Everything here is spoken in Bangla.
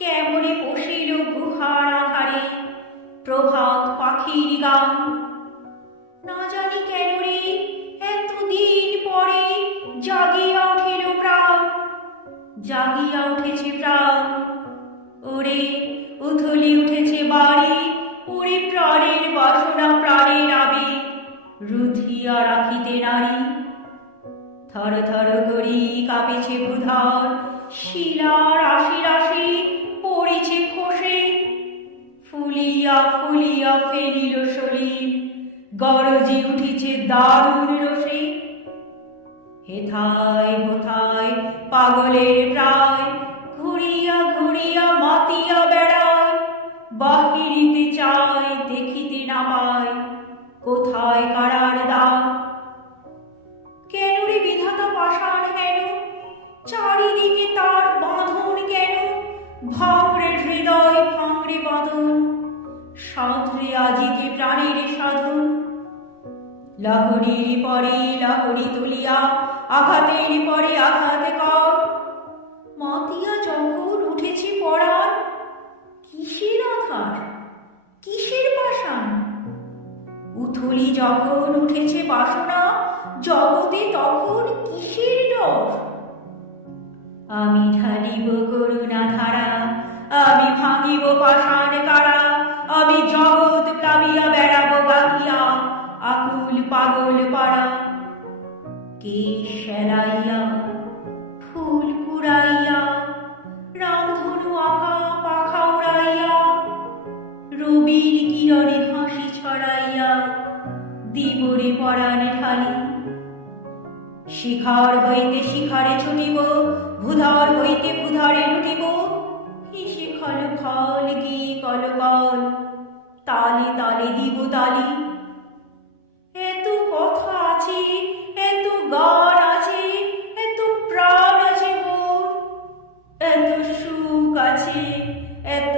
বসিল গুহার আধারে? প্রভাত পাখির গান। না জানি কেন রে, এতদিন পরে জাগিয়া উঠিল প্রাণ। জাগিয়া উঠেছে প্রাণ। ওরে, উথলি উঠেছে বাড়ি ওরে প্রাণের বাসনা প্রাণের আবেগ রুধিয়া রাখিতে নারী। থর থর করি কাঁপেছে ভূধর। শিলা রাশি রাশি ফেলিল শরীর গরজি উঠিছে দারুণ রসে। হেথায় হোথায় পাগলের প্রায়, ঘুরিয়া ঘুরিয়া মাতিয়া বেড়ায়, বাহিরিতে চায়, দেখিতে না পায়, কোথায় কারার দাম সাধরে আজিকে প্রাণের সাধন। লাহরির পরে লাহরি তুলিয়া, আঘাতের পরে আঘাত কর। মাতিয়া যখন উঠেছে পরাণ, কিসের আধার? কিসের পাষাণ? উথলি যখন উঠেছে বাসনা, জগতে তখন কিসের ডর আমি ঢালিব করুণা পাগল পাড়া, কে সেলাইয়া, ফুল কুড়াইয়া রামধনু আঁকা পাখা উড়াইয়া, রবির কিরণে হাসি ছড়াইয়া, দিবরে পরাণে ঢালি। শিখার হইতে শিখারে ছুটিব, ভূধর হইতে ভূধরে লুটিব হিসে খল খল, গি কল কল, তালে তালে দিব তালি। কথা আছে গড় আছে প্রাণ আছে সুখ আছে এত